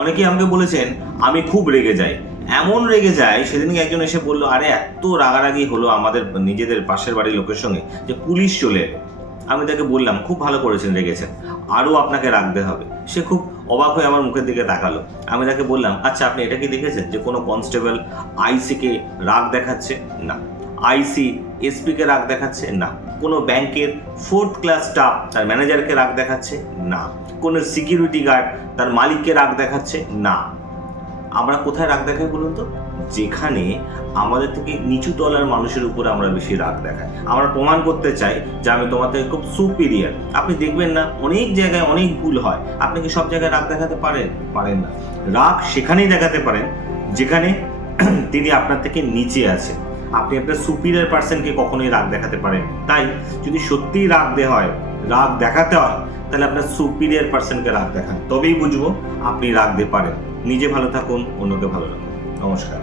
অনেকেই আমাকে বলেছেন আমি খুব রেগে যাই, এমন রেগে যাই। সেদিনকে একজন এসে বললো, আরে এত রাগারাগি হলো আমাদের নিজেদের পাশের বাড়ির লোকের সঙ্গে যে পুলিশ চলে এলো। আমি তাকে বললাম, খুব ভালো করেছেন, রেগেছেন, আরও আপনাকে রাখতে হবে। সে খুব অবাক হয়ে আমার মুখের দিকে তাকালো। আমি তাকে বললাম, আচ্ছা আপনি এটা কি দেখেছেন যে কোনো কনস্টেবল আইসিকে রাগ দেখাচ্ছে? না। আইসি এসপিকে রাগ দেখাচ্ছে? না। কোনো ব্যাংকের 4th ক্লাস স্টাফ তার ম্যানেজারকে রাগ দেখাচ্ছে? না। কোনো সিকিউরিটি গার্ড তার মালিককে রাগ দেখাচ্ছে? না। আমরা কোথায় রাগ দেখাই বলুন তো? যেখানে আমাদের থেকে নিচু তলার মানুষের উপরে আমরা বেশি রাগ দেখাই। আমরা প্রমাণ করতে চাই যে আমি তোমার থেকে খুব সুপিরিয়ার। আপনি দেখবেন না, অনেক জায়গায় অনেক ভুল হয়। আপনি কি সব জায়গায় রাগ দেখাতে পারেন? পারেন না। রাগ সেখানেই দেখাতে পারেন যেখানে তিনি আপনার থেকে নিচে আছেন। আপনি আপনার সুপিরিয়ার পার্সনকে কখনোই রাগ দেখাতে পারেন। তাই যদি সত্যিই রাগ দেখাতে হয়, তাহলে আপনার সুপিরিয়ার পার্সনকে রাগ দেখান, তবেই বুঝবো আপনি রাগ দিতে পারেন। নিজে ভালো থাকুন, অন্যকে ভালো রাখুন। নমস্কার।